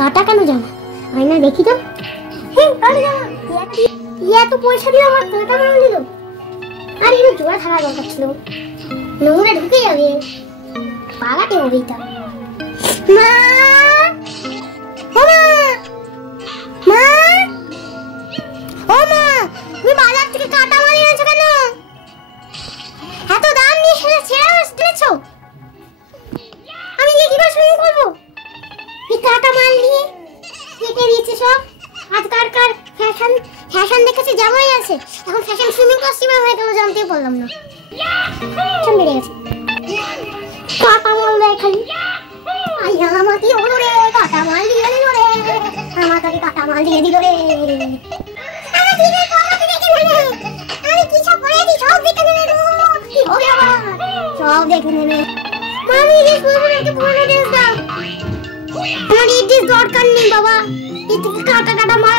কাটা কেন জামা? আয়না দেখি তো। এত পয়সা দিয়ে আমার কাটা মারা দিল। আর এর জোড়া থাকা দরকার ছিল, নোংরা ঢুকে যাবে, পালাতে হবে এটা। মা, ও মা, মা, ও মা, তুমি বাজার থেকে কাটা মাল এনেছো কেন? এত দাম নিয়ে এনেছো? আমি কি করে শুরু করবো? এই কাটা মাল নিয়ে কেটে দিয়েছে সব। আজকালকার ফ্যাশন দেখেছি জামাই আছে, এখন ফ্যাশন সুইমিং কস্টিউম হয়ে গেল, জানতেই পারলাম না। বেড়ে গেছে কাটা মাল দেয় খালি। আইয়া আমাকে ওলো রে, কাটা মাল দিয়ে দিল রে, আমাকে কাটা মাল দিয়ে দিল রে। আমি কি সব করেছি সব দেখে নেবে, কি হবে আবার সব দেখে নেবে। মামি এই পুরো একটু পুরো ড্রেস দাও, আমার এই ড্রেস দরকার নেই বাবা। এই কাটা মাল